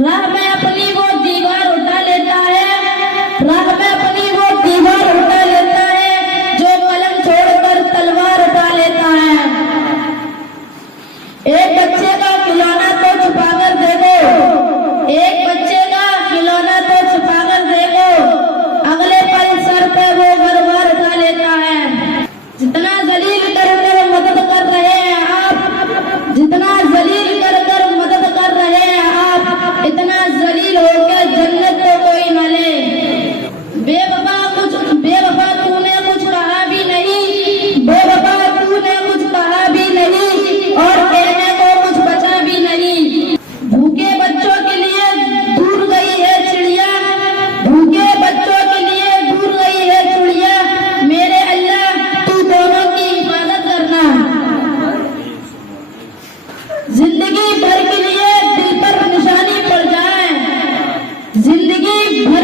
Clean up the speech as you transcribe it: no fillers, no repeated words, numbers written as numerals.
राह में अपनी वो दीवार उठा लेता है, राह में अपनी वो दीवार उठा लेता है, जो कलम छोड़कर तलवार उठा लेता है। एक बच्चे का खिलौना तो छुपा कर देखो, एक बच्चे का खिलौना तो छुपा कर देखो, अगले पल सर पे वो घरबार उठा लेता है। जितना जलील कर कर मदद कर रहे हैं आप, जितना जलील कर कर मदद कर रहे हैं आप, इतना जलील होकर जन्नत तो कोई न ले। बेवफा तूने कुछ कहा भी नहीं, बेवफा तूने कुछ कहा भी नहीं, और कहने को कुछ बचा भी नहीं। भूखे बच्चों के लिए दूर गई है चिड़िया, भूखे बच्चों के लिए दूर गई है चिड़िया। मेरे अल्लाह तू दोनों की हिफाजत करना। जिंदगी भर के लिए दिल पर निशानी पड़ जाए, जिंदगी भर